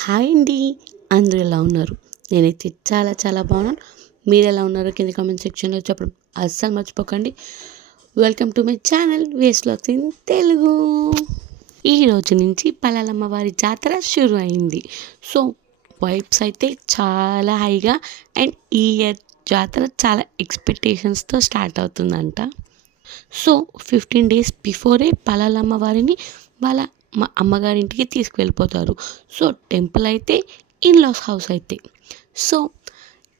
Hi అండి. అందరూ ఎలా ఉన్నారు? నేనైతే చాలా చాలా బాగున్నాను. మీరు ఎలా ఉన్నారో కింద కామెంట్ సెక్షన్లో చెప్పడం అస్సలు మర్చిపోకండి. Welcome to my channel ways vlogs in Telugu. ఈ రోజు నుంచి పలాలమ్మ వారి జాతర షురు అయింది. సో వైబ్స్ అయితే చాలా హైగా అండ్ ఈ ఇయర్ జాతర చాలా ఎక్స్పెక్టేషన్స్తో స్టార్ట్ అవుతుందంట. సో 15 days బిఫోరే పలాలమ్మ వారిని వాళ్ళ మా అమ్మగారింటికి తీసుకువెళ్ళిపోతారు. సో టెంపుల్ అయితే ఇన్లాస్ హౌస్ అయితే సో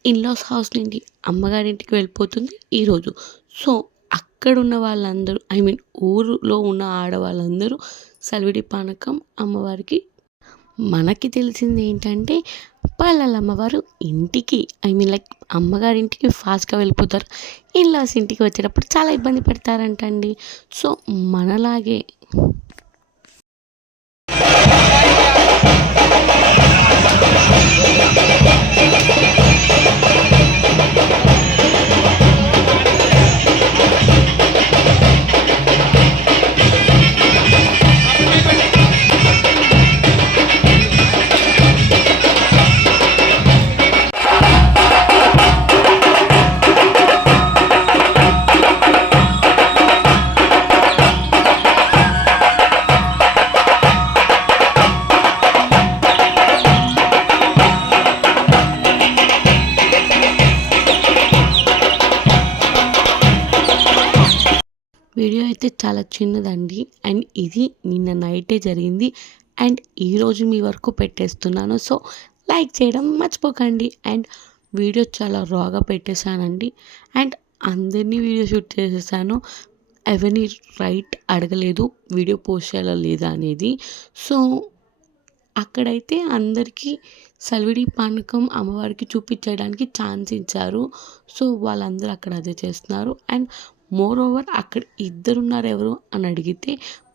ఇన్లాస్ హౌస్ నుండి అమ్మగారింటికి వెళ్ళిపోతుంది ఈరోజు. సో అక్కడున్న వాళ్ళందరూ ఊరిలో ఉన్న ఆడవాళ్ళందరూ సలివిడి పానకం అమ్మవారికి. మనకి తెలిసింది ఏంటంటే పల్లెలమ్మవారు ఇంటికి లైక్ అమ్మగారింటికి ఫాస్ట్గా వెళ్ళిపోతారు. ఇన్లాస్ ఇంటికి వచ్చేటప్పుడు చాలా ఇబ్బంది పెడతారంటండి. సో మనలాగే వీడియో అయితే చాలా చిన్నదండి అండ్ ఇది నిన్న నైటే జరిగింది అండ్ ఈరోజు మీ వరకు పెట్టేస్తున్నాను. సో లైక్ చేయడం మర్చిపోకండి. అండ్ వీడియో చాలా రాగా పెట్టేశానండి అండ్ అందరినీ వీడియో షూట్ చేసేసాను. ఎవరిని రైట్ అడగలేదు వీడియో పోస్ట్ చేయాలా లేదా అనేది. సో అక్కడైతే అందరికీ సలివిడి పానకం అమ్మవారికి చూపించడానికి ఛాన్స్ ఇచ్చారు. సో వాళ్ళందరూ అక్కడ అదే చేస్తున్నారు. అండ్ మోర్ ఓవర్ అక్కడ ఇద్దరున్నారు ఎవరు అని అడిగితే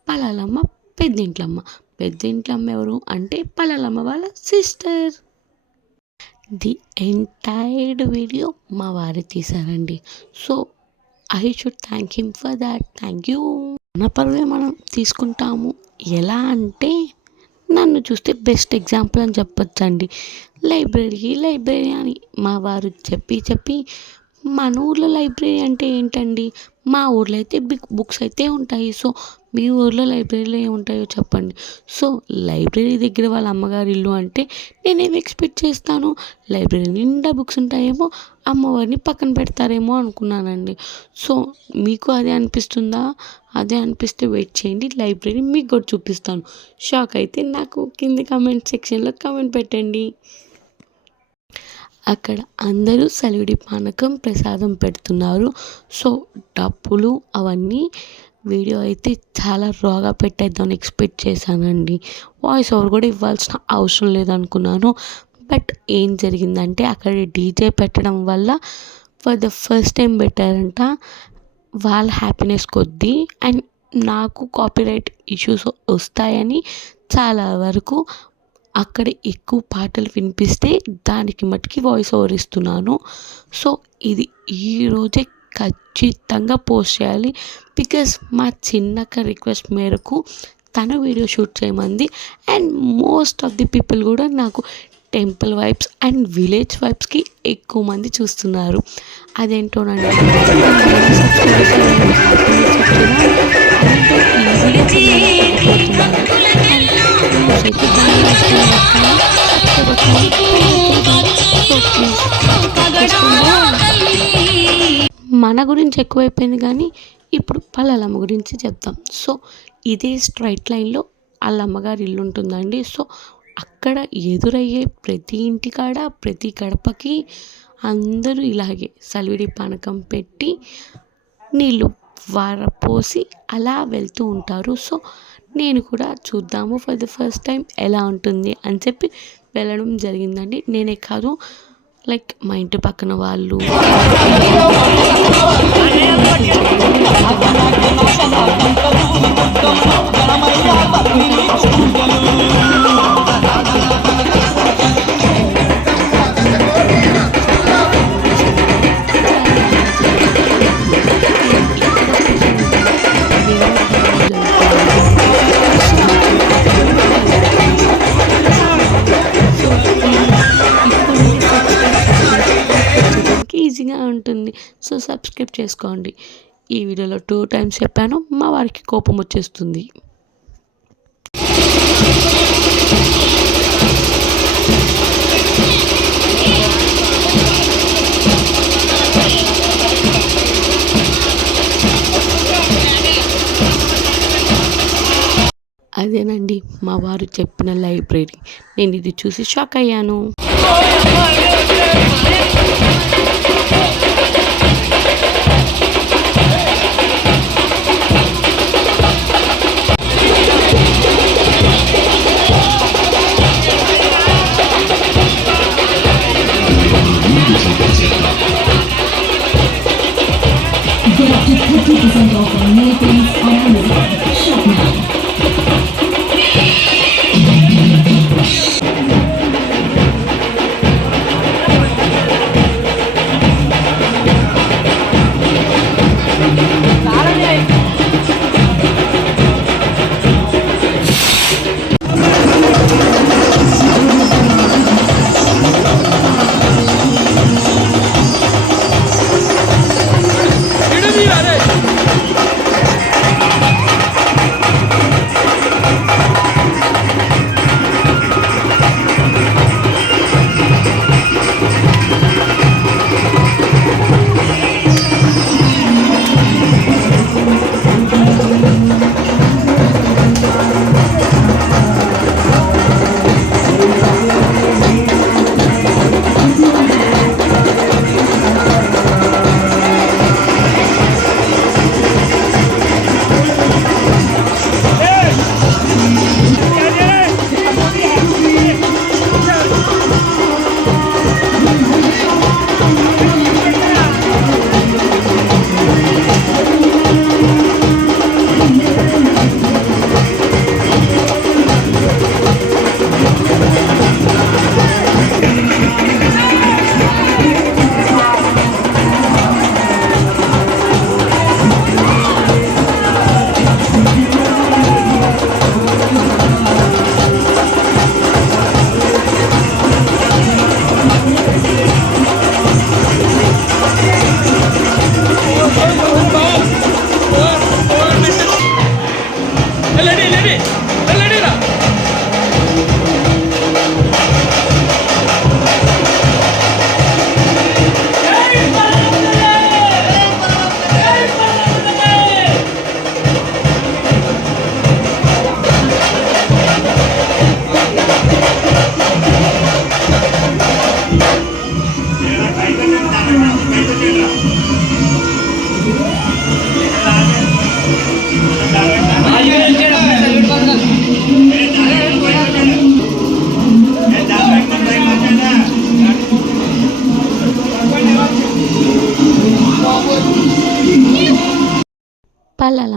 పలాలమ్మ, పెద్దింట్లమ్మ. పెద్దింట్లమ్మ ఎవరు అంటే పలాలమ్మ వాళ్ళ సిస్టర్. ది ఎంటైర్డ్ వీడియో మా వారే తీశారండి. So I should thank him for that. Thank you. మన పరువే మనం తీసుకుంటాము. ఎలా అంటే నన్ను చూస్తే బెస్ట్ ఎగ్జాంపుల్ అని చెప్పొచ్చండి. లైబ్రరీ అని మా వారు చెప్పి మన ఊర్లో లైబ్రరీ అంటే ఏంటండి? మా ఊర్లో అయితే బిగ్ బుక్స్ అయితే ఉంటాయి. సో మీ ఊర్లో లైబ్రరీలో ఏముంటాయో చెప్పండి. సో లైబ్రరీ దగ్గర వాళ్ళ అమ్మగారి ఇల్లు అంటే నేనేమి ఎక్స్పెక్ట్ చేస్తాను? లైబ్రరీ నిండా బుక్స్ ఉంటాయేమో, అమ్మవారిని పక్కన పెడతారేమో అనుకున్నానండి. సో మీకు అదే అనిపిస్తుందా? అదే అనిపిస్తే వెయిట్ చేయండి, లైబ్రరీ మీకు కూడా చూపిస్తాను. షాక్ అయితే నాకు కింద కామెంట్ సెక్షన్లో కామెంట్ పెట్టండి. అక్కడ అందరూ సలివిడి పానకం ప్రసాదం పెడుతున్నారు. సో డబ్బులు అవన్నీ వీడియో అయితే చాలా రాగా పెట్టేద్దామని ఎక్స్పెక్ట్ చేశానండి. వాయిస్ ఓవర్ కూడా ఇవ్వాల్సిన అవసరం లేదనుకున్నాను. బట్ ఏం జరిగిందంటే అక్కడ డీజే పెట్టడం వల్ల ఫర్ ద ఫస్ట్ టైం పెట్టారంట. వాళ్ళ హ్యాపీనెస్ కొద్దీ అండ్ నాకు కాపీరైట్ ఇష్యూస్ వస్తాయని చాలా వరకు అక్కడ ఎక్కువ పాటలు వినిపిస్తే దానికి మట్టుకి వాయిస్ ఓవర్ ఇస్తున్నాను. సో ఇది ఈరోజే ఖచ్చితంగా పోస్ట్ చేయాలి. బికాస్ మా చిన్నక్క రిక్వెస్ట్ మేరకు తన వీడియో షూట్ చేయమంది. And most of the people కూడా నాకు టెంపుల్ వైబ్స్ అండ్ విలేజ్ వైబ్స్కి ఎక్కువ మంది చూస్తున్నారు. అదేంటోనండి మన గురించి ఎక్కువైపోయింది కానీ ఇప్పుడు పలాలమ్మ గురించి చెప్తాం. సో ఇదే స్ట్రైట్ లైన్లో వాళ్ళ అమ్మగారి ఇల్లు ఉంటుందండి. సో అక్కడ ఎదురయ్యే ప్రతి ఇంటికాడ ప్రతి గడపకి అందరూ ఇలాగే సలివిడి పానకం పెట్టి నీళ్ళు వారపోసి అలా వెళ్తూ ఉంటారు. సో నేను కూడా చూద్దాము ఫర్ ద ఫస్ట్ టైం ఎలా ఉంటుంది అని చెప్పి వెళ్ళడం జరిగిందండి. నేనే కాదు, లైక్ మా ఇంటి పక్కన వాళ్ళు ఉంటుంది. సో సబ్స్క్రైబ్ చేసుకోండి. ఈ వీడియోలో 2 టైమ్స్ చెప్పాను, మా వారికి కోపం వచ్చేస్తుంది. అదేనండి మా వారు చెప్పిన లైబ్రరీ. నేను ఇది చూసి షాక్ అయ్యాను. Get up to 50% off on nail paints on Amazon. Shop now.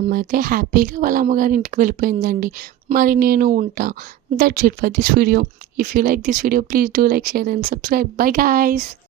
వాళ్ళమ్మ అయితే హ్యాపీగా వాళ్ళ అమ్మగారి ఇంటికి వెళ్ళిపోయిందండి. మరి నేను ఉంటా. That's it for this video. If you like this video please do like, share and subscribe. Bye guys.